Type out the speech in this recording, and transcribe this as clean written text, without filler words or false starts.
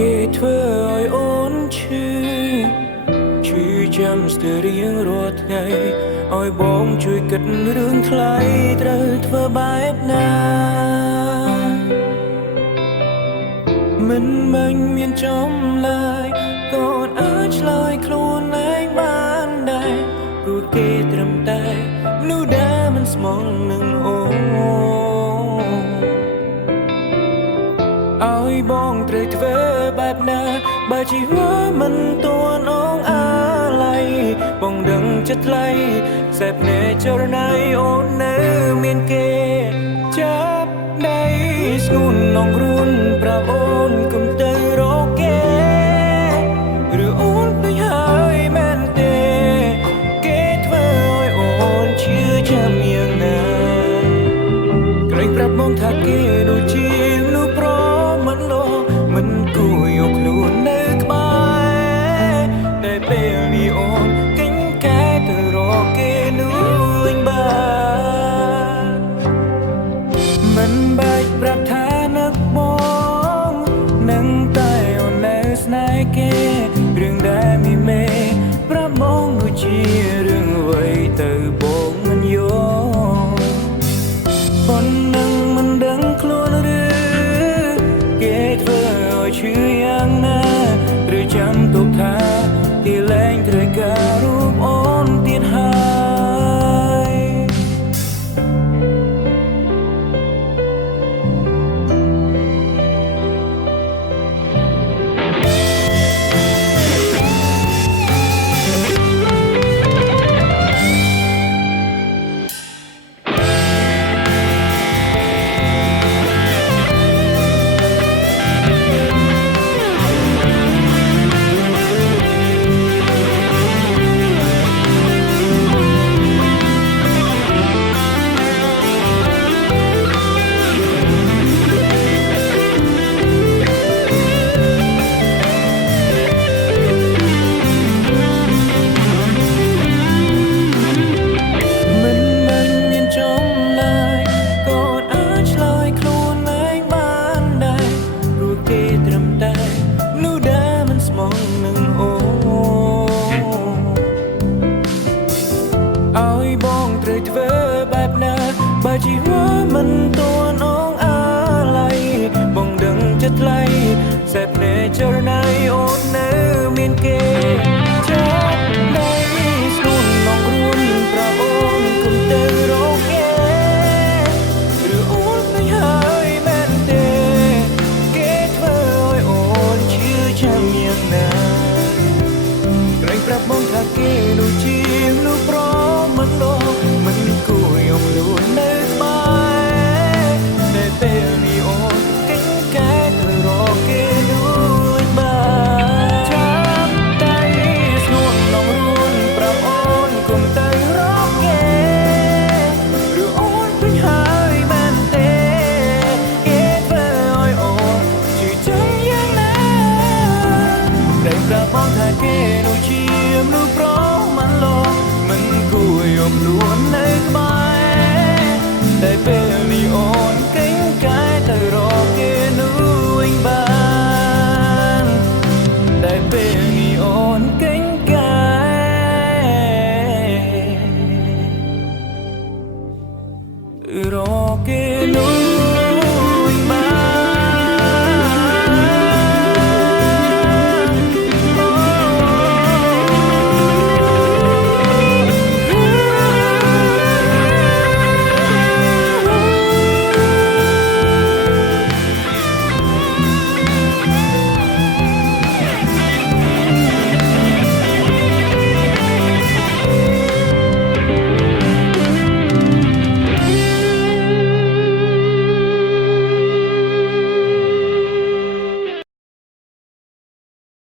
គេធ្វើឲ្យអូនឈឺចាំស្ទើររៀងរាល់ថ្ងៃឲ្យបងជួយគិតរឿងថ្លៃត្រូវធ្វើបែបណាមិនមានចំឡាយកូនអាចឆ្លើយខ្លួនឯងបានដែរព្រោះគេត្រឹមតែនោះដែលមិនស្មងនឹងអូនឲ្យបងត្រូវធ្វើបែបណាបើជីវិតមិនទួនអងអាឡ័យបងដឹងចិត្តថ្លៃសេពនេចរណៃអូននៅមានគេចាប់ដៃស្ងួននងរួនប្រាប់អូនកុំទៅរកគេឬអូនទៅហើយមែនទេគេធ្វើឲ្យអូនជឿចាំយ៉ាងណាក្រែងប្រាប់បងថាគេដូចជានោះប្រមិនលោមិនគួរយកខ្លួននៅក្បែរតែពេលនេះអូនកិញកែទៅរកគេនោះវិញបានមិនបាច់ប្រាប់ថានឹកបងនឹងតែអូននៅស្នេហ៍គេរឿងដែលមានមេប្រាប់បងដូចជារឿងអ្វីទៅបងមិនយល់ប៉ុណ្ណឹងមិនដឹងខ្លួនឬគេធ្វើឲ្យឈឺយ៉ាងណាឬចាំទុកថាទីលែងត្រូវការរូបអូនទៀតហើយធ្វើបែបណាបើជីវិតមិនទួនអងអាឡ័យបងដឹងចិត្តថ្លៃសេពនេចរណៃអូននៅមានគេ